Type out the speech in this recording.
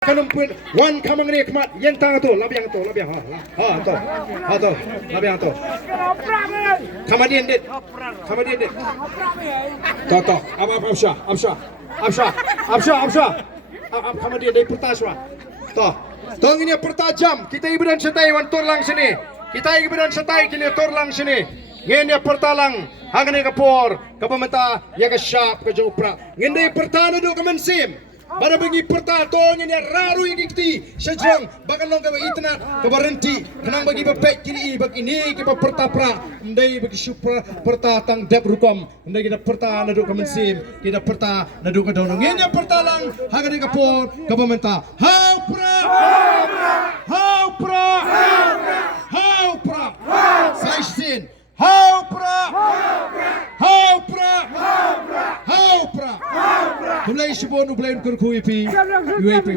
Kanumpun wan kamang ni kemat yang tang tu labiang tu labiang ha tu labiang tu kamadian dit to apa kamadian dari pertaswa to ini pertajam kita ibadan setai wan torlang sini kita ibadan setai kini torlang sini ngene pertalang hangane kapor kapamenta ya ka syap ka jopra ngende pertana do kamansim Bara bagi pertatonya ni raru yang ikti sejong bakal long ka itna ka berhenti kenang bagi bepek kiri bagi ni ke pertapra ndai bagi supra pertatang dep rukom ndai kita perta nadu ka mensim kita perta nadu ka donong nya pertalang hagani ka por ka pementa haupra saistin haupra Mulai sebelum mulai kurkuipi, UAP.